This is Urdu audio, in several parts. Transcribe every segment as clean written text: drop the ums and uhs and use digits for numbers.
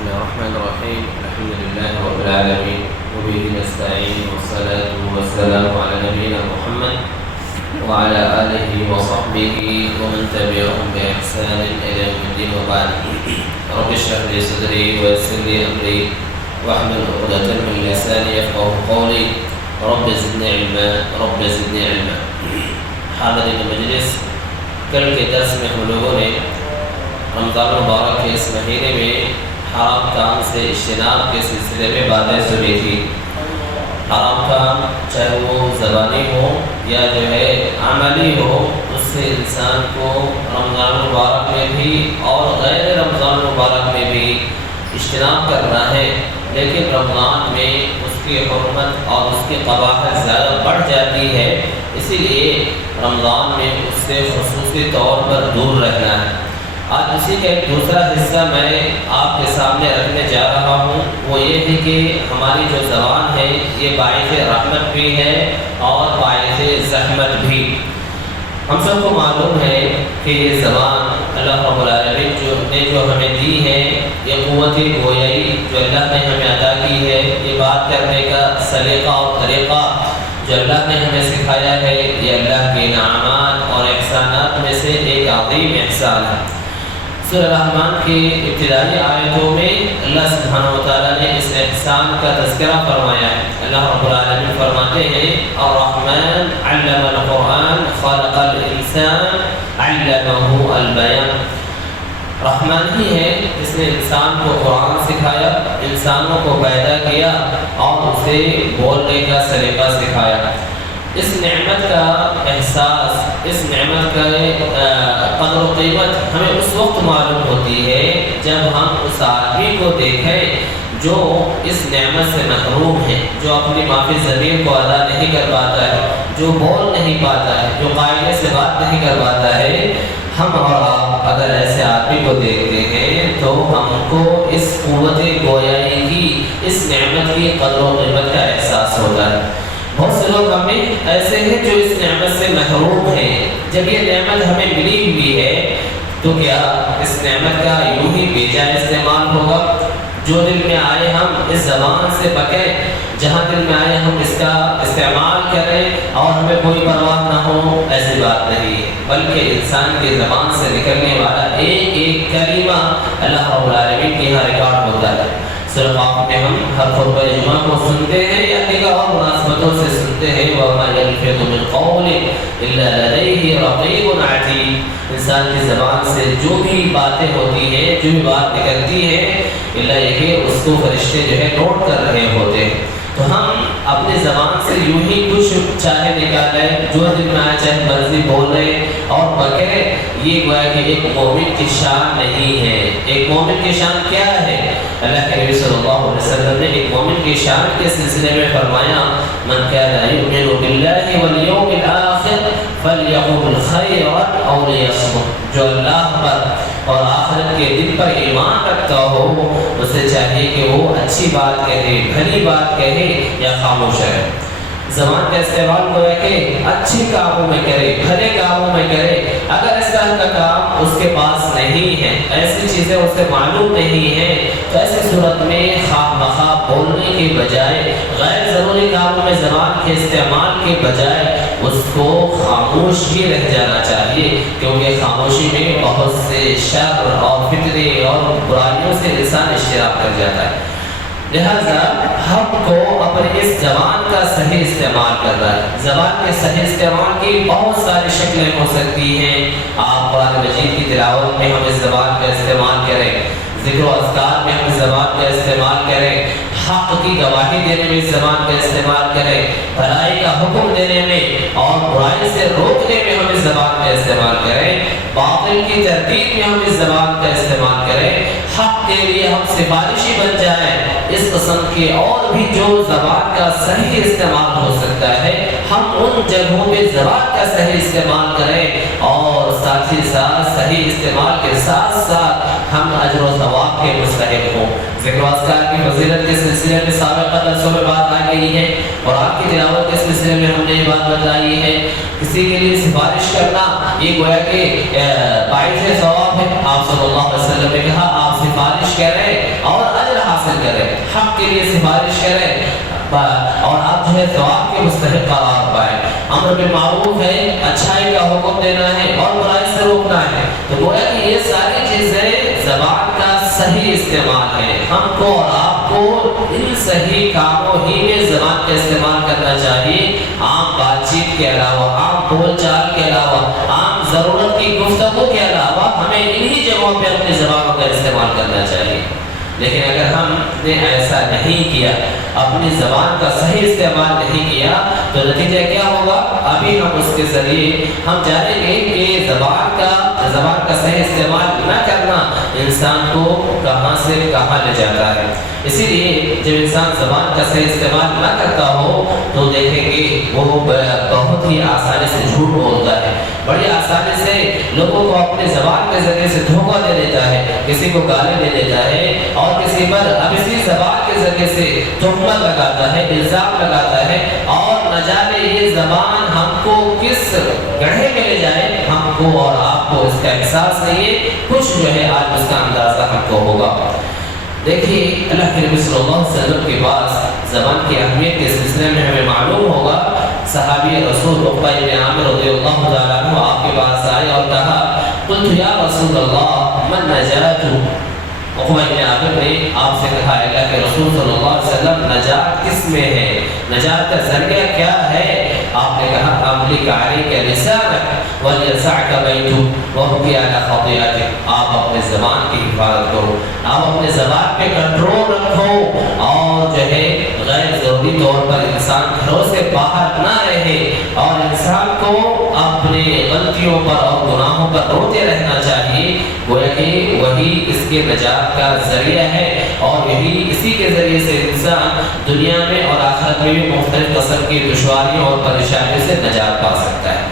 الله الرحمن الرحيم. الحمد لله رب العالمين وبه نستعين والصلاة والسلام على نبينا محمد وعلى آله وصحبه ومن تبعهم بإحسان إلى يوم الدين وبعد. رب اشرح لي صدري ويسر لي أمري واحلل عقدة من لساني يفقهوا قولي. رب زدني علما رب زدني علما. حاضرین مجلس، کل کے درس میں ہم لوگوں نے رمضان المبارک کے اس مہینے میں حرام کام سے اجتناب کے سلسلے میں باتیں سنی تھی. حرام کام چاہے وہ زبانی ہو یا جو ہے عملی ہو، اس سے انسان کو رمضان المبارک میں بھی اور غیر رمضان المبارک میں بھی اجتناب کرنا ہے. لیکن رمضان میں اس کی حرمت اور اس کی قباحت زیادہ بڑھ جاتی ہے، اسی لیے رمضان میں اس سے خصوصی طور پر دور رہنا ہے. آج اسی کا ایک دوسرا حصہ میں آپ کے سامنے رکھنے جا رہا ہوں. وہ یہ ہے کہ ہماری جو زبان ہے یہ باعث رحمت بھی ہے اور باعث زحمت بھی. ہم سب کو معلوم ہے کہ یہ زبان اللہ رب العالمین نے جو ہمیں دی ہے، یہ قوت گویائی جو اللہ نے ہمیں عطا کی ہے، یہ بات کرنے کا سلیقہ اور طریقہ جو اللہ نے ہمیں سکھایا ہے، یہ اللہ کے انعامات اور احسانات میں سے ایک عظیم احسان ہے. سورہ رحمان کی ابتدائی آیتوں میں اللہ سبحانہ و تعالیٰ نے اس احسان کا تذکرہ فرمایا ہے. اللہ رب العالمین فرماتے ہیں الرحمن علم القرآن خلق الانسان علمہ البیان. رحمان ہی ہے جس نے انسان کو قرآن سکھایا، انسانوں کو پیدا کیا اور اسے بولنے کا سلیقہ سکھایا. اس نعمت کا احساس، اس نعمت کا قدر و قیمت ہمیں اس وقت معلوم ہوتی ہے جب ہم اس آدمی کو دیکھیں جو اس نعمت سے محروم ہے، جو اپنی معافی ضمیر کو ادا نہیں کر پاتا ہے، جو بول نہیں پاتا ہے، جو قاعدے سے بات نہیں کر پاتا ہے. ہم اور آپ اگر ایسے آدمی کو دیکھتے ہیں تو ہم کو اس قوت گویائی کی، اس نعمت کی قدر و قیمت کا احساس ہوتا ہے. بہت سے لوگ ہمیں ایسے ہیں جو اس نعمت سے محروم ہیں. جب یہ نعمت ہمیں ملی ہوئی ہے تو کیا اس نعمت کا یوں ہی بے جا استعمال ہوگا؟ جو دل میں آئے ہم اس زبان سے بکیں، جہاں دل میں آئے ہم اس کا استعمال کریں اور ہمیں کوئی پرواہ نہ ہو، ایسی بات نہیں ہے. بلکہ انسان کی زبان سے نکلنے والا ایک ایک کلمہ اللہ رب العالمین کے یہاں ریکارڈ ہوتا ہے. سورہ قاف میں ہم ہر خطبہ جمعہ کو سنتے ہیں یا دیگر اور مناسبتوں سے سنتے ہیں وَمَا يَلْفِظُ مِنْ قَوْلٍ إِلَّا لَدَيْهِ رَقِيبٌ عَتِيدٌ. انسان کی زبان سے جو بھی باتیں ہوتی ہیں، جو بھی بات نکلتی ہے، اللہ یہ کہ اس کو فرشتے جو ہے نوٹ کر رہے ہوتے ہیں. تو ہم اپنی زبان سے یوں ہی کچھ چاہے نکالیں، جو دل میں آئے چاہے مرضی بولیں اور بکیں، یہ گویا کہ ایک مومن کی شان نہیں ہے. ایک مومن کی شان کیا ہے؟ اللہ کے نبی صلی اللہ علیہ وسلم نے ایک مومن کی شان کے سلسلے میں فرمایا من کان یؤمن باللہ والیوم الآخر فلیقل خیرا او لیصمت. جو اللہ پر اور آخرت کے دن پر ایمان رکھتا ہو، اسے چاہیے کہ وہ اچھی بات کہے، بھلی بات کہے یا خاموش رہے. زبان کا استعمال ہوا کہ اچھے کاموں میں کرے، بھلے کاموں میں کرے. اگر اس طرح کا کام اس کے پاس نہیں ہے، ایسی چیزیں اسے معلوم نہیں ہیں، تو ایسی صورت میں خواہ مخواہ بولنے کے بجائے، غیر ضروری کاموں میں زبان کے استعمال کے بجائے اس کو خاموش ہی رہ جانا چاہیے. کیونکہ خاموشی میں بہت سے شر اور فتنے اور برائیوں سے انسان اشتراک کر جاتا ہے. لہذا ہم کو اپنی اس زبان کا صحیح استعمال کرنا ہے. زبان کے صحیح استعمال کی بہت ساری شکلیں ہو سکتی ہیں. آپ قرآن مجید کی تلاوت میں ہم اس زبان کا استعمال کریں، ذکر و اذکار میں ہم اس زبان کا استعمال کریں، حق کی گواہی دینے میں اس زبان کا استعمال کریں، بھلائی کا حکم دینے میں اور برائی سے روکنے میں ہم اس زبان کا استعمال کریں، باطل کی تردید میں ہم اس زبان کا استعمال کریں، حق کے لیے ہم سفارشی بن جائیں. اس قسم کے اور بھی جو زبان کا صحیح استعمال ہو سکتا ہے، ہم ان جگہوں پہ زبان کا صحیح استعمال کریں اور ساتھ ہی ساتھ صحیح استعمال کے ساتھ ساتھ ہم اجر و ثواب کے مستحق ہوں. ذکر و اذکار کی فضیلت کے سلسلے میں سابقہ درسوں میں بات آ گئی ہے اور آپ کی تلاوت کے سلسلے میں ہم نے یہ بات بتائی ہے. کسی کے لیے سفارش کرنا یہ گویا کہ باعث ثواب ہے. آپ صلی اللہ علیہ وسلم نے کہا آپ سفارش کریں اور کریں، حق کے لیے سفارش کریں اور آپ جو ہے ثواب کے مستحق قرار پائیں۔ امر بالمعروف ہے، اچھائی کا حکم دینا ہے اور برائی سے روکنا ہے۔ تو گویا کہ یہ ساری چیزیں زبان کا صحیح استعمال ہے۔ ہم کو اور آپ کو ان صحیح کاموں ہی میں زبان کا استعمال کرنا چاہیے، عام بات چیت کے علاوہ، عام بول چال کے علاوہ، عام ضرورت کی گفتگو کے علاوہ ہمیں انہی جگہوں پہ اپنی زبانوں کا استعمال کرنا چاہیے۔ لیکن اگر ہم نے ایسا نہیں کیا، اپنی زبان کا صحیح استعمال نہیں کیا، تو نتیجہ کیا ہوگا؟ ابھی ہم اس کے ذریعے ہم جانیں گے کہ زبان کا صحیح استعمال نہ کرنا انسان کو کہاں سے کہاں لے جاتا ہے۔ اسی لیے جب انسان زبان کا صحیح استعمال نہ کرتا ہو تو دیکھیں گے وہ بہت ہی آسانی سے جھوٹ بولتا ہے، بڑی آسانی سے لوگوں کو اپنے زبان کے ذریعے سے دھوکہ دے دیتا ہے، کسی کو گالی دے دیتا ہے اور کسی پر اب اسی زبان کے ذریعے سے تہمت لگاتا ہے، الزام لگاتا ہے، اور نہ جانے یہ زبان ہم کو کس گڑھے میں لے جائے، ہم کو اور آپ کو اس کا احساس نہیں ہے، کچھ جو ہے آج اس کا اندازہ ہم کو ہوگا۔ دیکھیے اللہ کے نبی صلی اللہ علیہ وسلم کے پاس زبان کی اہمیت کے سلسلے میں ہمیں معلوم ہوگا، صحابی رسول عقبہ بن عامر رضی اللہ تعالیٰ عنہ آپ کے پاس آئے اور کہا قلت یا رسول اللہ من نجات؟ عقبہ بن عامر نے آپ سے کہا اللہ کے رسول صلی اللہ علیہ وسلم نجات کس میں ہے، نجات کا ذریعہ کیا ہے؟ آپ نے کہا املک علیک لسانک ولیسعک بیتک وابکی علی خطیئتک، آپ اپنے زبان کی حفاظت کرو، آپ اپنے زبان پہ کنٹرول رکھو اور جو ہے غیر ضروری طور پر انسان گھروں سے باہر نہ رہے، اور انسان کو اپنے غلطیوں پر اور گناہوں پر روتے رہنا چاہیے، گویا کہ وہی اس کے نجات کا ذریعہ ہے، اور یہی اسی کے ذریعے سے انسان دنیا میں اور آخرت میں بھی مختلف قسم کی دشواریوں اور پریشانیوں سے نجات پا سکتا ہے۔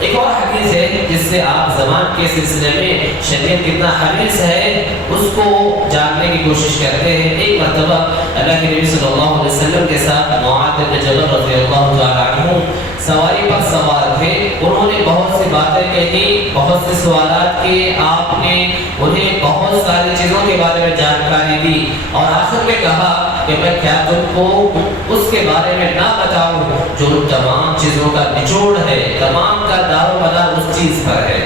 ایک اور حدیث ہے جس سے آپ زبان کے سلسلے میں شریعت کتنا حریص ہے اس کو جاننے کی کوشش کرتے ہیں۔ ایک مرتبہ اللہ کے نبی صلی اللہ علیہ وسلم کے ساتھ معاذ بن جبل رضی اللہ تعالیٰ عنہ سواری پر سوار تھے، انہوں نے بہت سی باتیں کہی، بہت سے سوالات کیے، آپ نے انہیں بہت ساری چیزوں کے بارے میں جانکاری دی اور آخر میں کہا کہ میں کیا تم کو اس کے بارے میں نہ بتاؤں جو تمام چیزوں کا نچوڑ ہے، تمام کا دار و مدار اس چیز پر ہے۔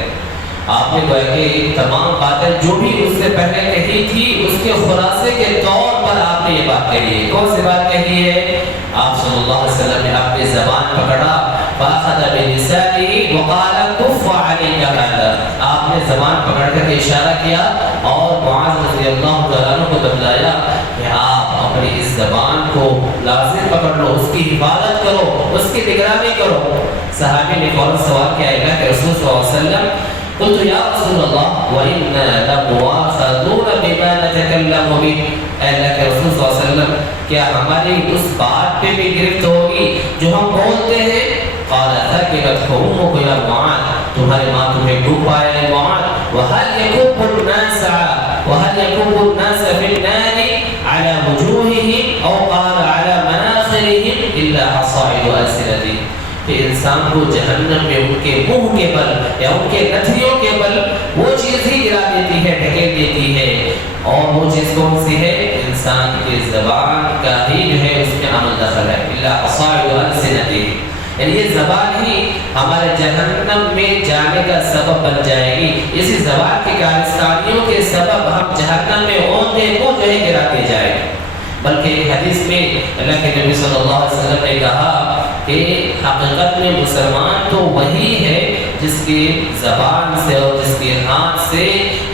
آپ نے کہا کہ تمام باتیں جو بھی اس سے پہلے کہی تھی اس کے خلاصے کے طور پر آپ نے یہ بات کہی ہے۔ کون سی بات کہی ہے؟ آپ صلی اللہ علیہ وسلم نے اپنی زبان پکڑا، فاخذ بلسانه وقال كف عليك هذا، آپ نے زبان پکڑ کر کے اشارہ کیا اور معاذ رضی اللہ تعالیٰ عنہ کو بتلایا کہ آپ اپنی اس زبان کو لازم پکڑ لو، اس کی حفاظت کرو، اس کی نگرانی کرو۔ صحابی نے فوراً سوال کیا اللہ کے رسول صلی اللہ علیہ وسلم قلت یا رسول اللہ وَإِنَّا لَمُوَاخَذُونَ بِمَا نَتَكَلَّمُ بِهِ، اے اللہ کے رسول صلی اللہ علیہ وسلم کیا ہماری اس بات پہ بھی گرفت ہوگی جو ہم بولتے ہیں؟ قال ثقلتك امك يا معاذ، تمہاری ماں تمہیں ڈوب پائے ہے معاذ۔ وهل يكب الناس في النار على وجوههم او قال على مناخرهم الا حصائد السنتهم، کہ انسان کو جہنم میں ان کے منہ کے بل یا ان کے نتھیوں کے بل وہ چیز ہی گرا دیتی ہے، ڈھکیل دیتی ہے، اور وہ چیز کون سی ہے؟ انسان کی زبان کا ہی جو ہے اس میں عمل دخل ہے، الا حصائد السنتهم، یعنی یہ زبان ہی ہمارے جہنم میں جانے کا سبب بن جائے گی۔ اسی زبان کی کارستانیوں کے سبب ہم جہنم میں اوندے کو جو ہے گراتے جائیں۔ بلکہ ایک حدیث میں اللہ کے نبی صلی اللہ علیہ وسلم نے کہا کہ حقیقت میں مسلمان تو وہی ہے جس کی زبان سے اور جس کے ہاتھ سے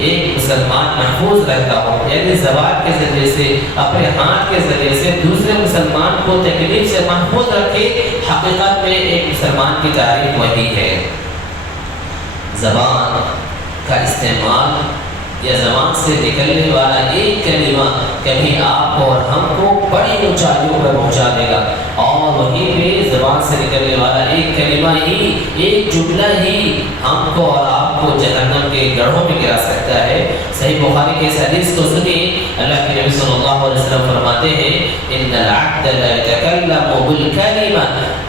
ایک مسلمان محفوظ رہتا ہو، یعنی زبان کے ذریعے سے، اپنے ہاتھ کے ذریعے سے دوسرے مسلمان کو تکلیف سے محفوظ رکھے۔ حقیقت میں ایک مسلمان کی تعریف وہی ہے۔ زبان کا استعمال یا زبان سے نکلنے والا ایک کلمہ کبھی آپ کو اور ہم کو بڑی اونچائیوں پر پہنچا دے گا، اور وہیں پہ زبان سے نکلنے والا ایک کلمہ ہی، ایک جملہ ہی ہم کو اور آپ کو جہنم کے گڑھوں میں گرا سکتا ہے۔ صحیح بخاری کے اس حدیث کو سنیے، اللہ کے نبی صلی اللہ علیہ وسلم فرماتے ہیں ان العبد لا يتكلم بالكلمة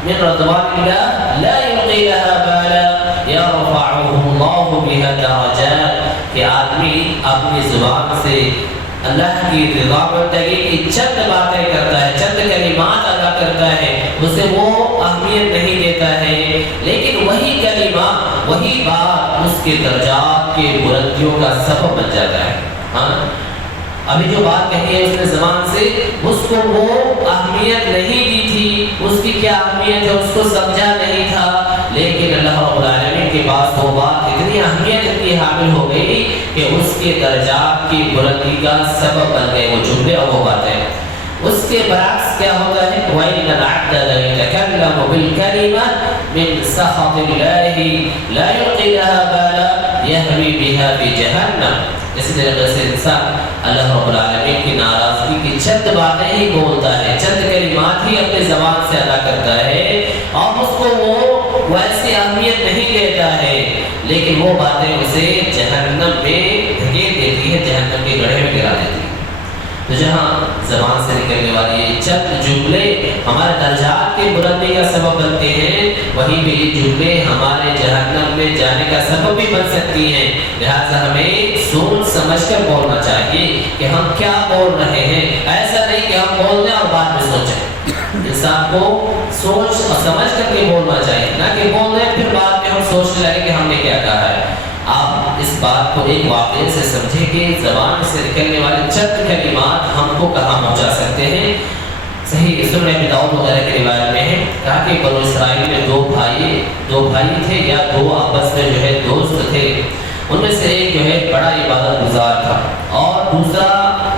من رضوان الله لا يلقي لها بالا يرفعه الله بها درجات، کہ آدمی اپنی زبان سے اللہ کی رضا بندگی کی چند باتیں کرتا ہے، چند کلمات ادا کرتا ہے، اسے وہ اہمیت نہیں دیتا ہے، لیکن وہی کلمہ، وہی بات اس کے درجات کے بلندیوں کا سبب بن جاتا ہے۔ ہاں ابھی جو بات کہی ہے اس نے زبان سے، اس کو وہ اہمیت نہیں دی تھی، اس کی کیا اہمیت ہے اس کو سمجھا نہیں تھا، لیکن اللہ رب العالمین کے پاس وہ بات اتنی اہمیت اتنی حامل ہو گئی کہ اس کے درجات کی بلندی کا سبب بن گئے وہ جملے اور وہ باتیں۔ اس کے برعکس کیا ہوتا ہے؟ وَإِنَّ الْعَبْدَ لَيَتَكَلَّمُ بِالْكَلِمَةِ مِنْ سَخَطِ اللَّهِ لَا يُلْقِي لَهَا بَالًا يَهْوِي بِهَا فِي جَهَنَّمَ۔ اس طریقے سے انسان اللہ رب العالمین کی ناراضگی کی چند باتیں ہی بولتا ہے، چند کلمات ہی اپنے زبان سے ادا کرتا ہے، اور اس کو وہ ایسی اہمیت نہیں دیتا ہے، لیکن وہ باتیں اسے جہنم میں دھکیل دیتی ہے، جہنم کے گڑھے میں گرا دیتی ہے۔ تو جہاں زبان سے نکلنے والی یہ چند جملے ہمارے درجات کی بلندی کا سبب بنتے ہیں، وہیں پہ یہ جملے ہمارے جہنم میں جانے کا سبب بھی بن سکتی ہیں۔ لہٰذا ہمیں سوچ سمجھ کر بولنا چاہیے کہ ہم کیا بول رہے ہیں، ایسا نہیں کہ ہم بول دیں اور بعد میں سوچیں۔ انسان کو سوچ اور سمجھ کر کے بولنا چاہیے، نہ کہ بول دیں پھر بعد میں ہم سوچنے لگے کہ ہم نے کیا کہا ہے۔ آپ اس بات کو ایک واقعے سے سمجھیں کہ زبان سے نکلنے والے چند کلمات ہم کو کہاں پہنچا سکتے ہیں۔ صحیح سنن ابی داؤد وغیرہ کی روایت میں ہے کہا کہ بنو اسرائیل میں دو بھائی تھے یا دو آپس میں جو ہے دوست تھے، ان میں سے ایک جو ہے بڑا عبادت گزار تھا اور دوسرا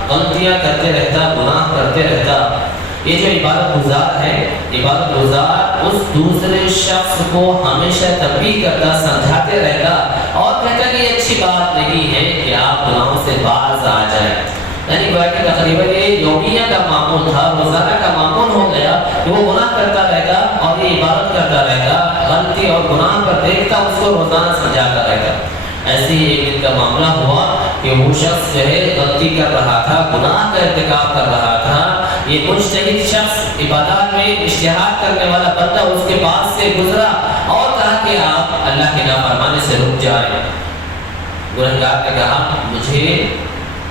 غلطیاں کرتے رہتا، گناہ کرتے رہتا۔ یہ جو عبادت گزار ہے، عبادت گزار اس دوسرے شخص کو ہمیشہ تنبیہ کرتا، سمجھاتے رہتا اور کہتا کہ یہ اچھی بات نہیں ہے کہ آپ گناہوں سے باز آ جائیں۔ یعنی گویا کہ تقریباً یہ یومیہ کا معمول تھا، روزانہ کا معمول ہو گیا کہ وہ گناہ کرتا رہتا اور یہ عبادت کرتا رہتا، غلطی اور گناہ پر دیکھتا، اس کو روزانہ سمجھاتا رہتا۔ ایسے ہی ایک دن کا معاملہ ہوا کہ وہ شخص جو ہے غلطی کر رہا تھا، گناہ کا ارتکاب کر رہا تھا۔ یہ مجتہد شخص، عبادات میں اجتہاد کرنے والا بندہ اس کے پاس سے گزرا اور کہا کہ آپ اللہ کی نافرمانی سے رک جائیں۔ گنہگار نے کہا مجھے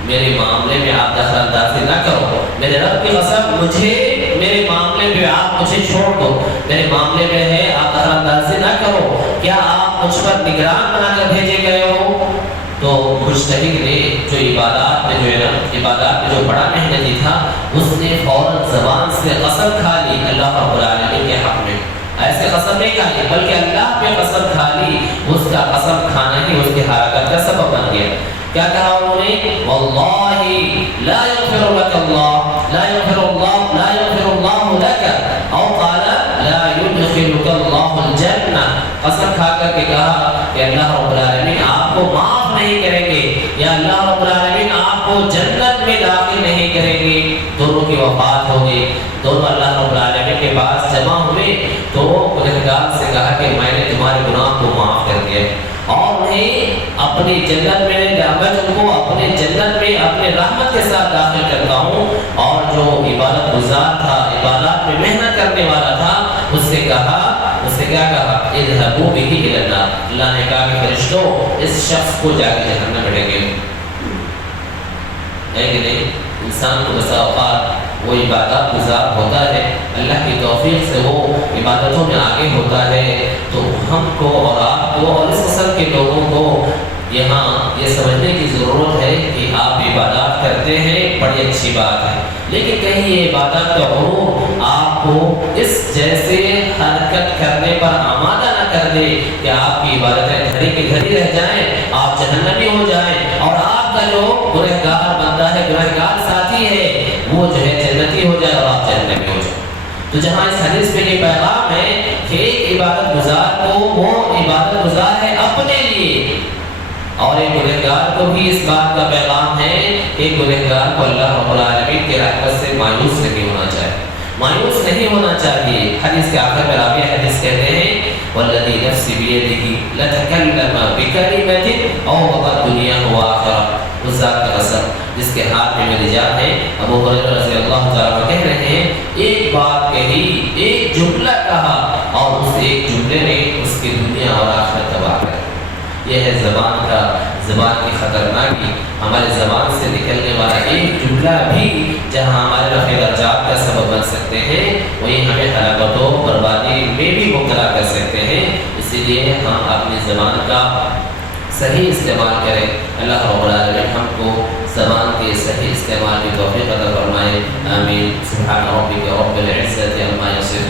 میرے معاملے میں آپ دخل اندازی نہ کرو، میرے رب کی قسم مجھے میرے معاملے میں آپ مجھے چھوڑ دو، میرے معاملے میں ہے آپ دخل اندازی نہ کرو، کیا آپ مجھ پر نگران بنا کر بھیجے گئے ہو؟ تو مجتہد نے جو عبادات میں جو ہے نا، عبادات میں جو بڑا محنتی تھا، اس نے فوراً زبان سے قسم کھا لی اللہ رب العالمین کے حق میں۔ ایسے قسم نہیں کھا بلکہ اللہ پہ قسم کھا لی، اس کا قسم کھانا ہی اس کی ہلاکت کا سبب بن گیا۔ کیا کہا انہوں نے؟ واللہ لا یغفر لک اللہ، لا یغفر اللہ، لا یغفر اللہ لک، او قال لا یدخلک اللہ الجنہ۔ قسم کھا کر کے کہا کہ اللہ رب العالمین آپ کو معاف نہیں کریں گے، یا اللہ رب العالمین آپ کو جنت میں داخل نہیں کریں گے۔ دونوں کی وفات ہو گئی، دونوں اللہ رب العالمین کے پاس جمع ہوئے تو گنہگار سے کہا کہ میں نے تمہارے گناہ کو معاف کر دیا اور انہیں اپنی جنت میں، میں تم کو اپنے جنت میں اپنے رحمت کے ساتھ داخل کرتا ہوں۔ اور جو عبادت گزار تھا، عبادات میں محنت کرنے والا تھا، اس سے کہا، اس سے کیا کہا؟ اذهبوا به الى النار۔ اللہ نے کہا کہ فرشتوں اس شخص کو جا کے جہنم میں ڈالیں گے۔ ہے کہ نہیں؟ انسان کو بسا اوقات وہ عبادات گزار ہوتا ہے، اللہ کی توفیق سے وہ عبادتوں میں آگے ہوتا ہے، تو ہم کو اور آپ کو اور اس قسم کے لوگوں کو یہاں یہ سمجھنے کی ضرورت ہے کہ آپ عبادات کرتے ہیں، بڑی اچھی بات ہے، لیکن کہیں یہ عبادات کا غرور آپ کو اس جیسے حرکت کرنے پر آمادہ نہ کر دے کہ آپ کی عبادتیں گھڑی کی گھڑی رہ جائیں، آپ جہنمی ہو جائیں اور آپ کا جو گنہگار بندہ ہے، گنہگار ساتھی ہے، وہ جو ہے جنتی ہو جائے اور آپ جہنمی ہو جائیں۔ تو جہاں اس حدیث میں یہ پیغام ہے کہ ایک عبادت گزار کو وہ عبادت گزار ہے اپنے لیے، اور ایک گنہگار کو بھی اس بات کا پیغام ہے کہ گنہگار کو اللہ رب العالمین کی رحمت سے مایوس نہیں ہونا چاہیے، مایوس نہیں ہونا چاہیے۔ حدیث کے آخر میں راوی حدیث کہتے ہیں والذی نفسی بیدہ لتکلم بکلمۃ او وقت دنیا وآخرہ، اس ذات کا قسم جس کے ہاتھ میں میری جان ہے، ابو ہریرہ رضی اللہ تعالیٰ کہہ رہے ہیں ایک بات کہی، ایک جملہ کہا اور اس ایک جملے نے اس کی دنیا اور آخرت تباہ کر۔ یہ ہے زبان کا زبان کی خطرناکی، ہمارے زبان سے نکلنے والا ایک جملہ بھی جہاں ہمارے رفع درجات کا سبب بن سکتے ہیں وہیں ہمیں ہلاکت و بربادی میں بھی مبتلا کر سکتے ہیں۔ اسی لیے ہم اپنی زبان کا صحیح استعمال کریں۔ اللہ رب العالمین ہم کو زبان کے صحیح استعمال کی توفیق عطا فرمائے، آمین۔ سبحان ربک رب العزت عما یصفون۔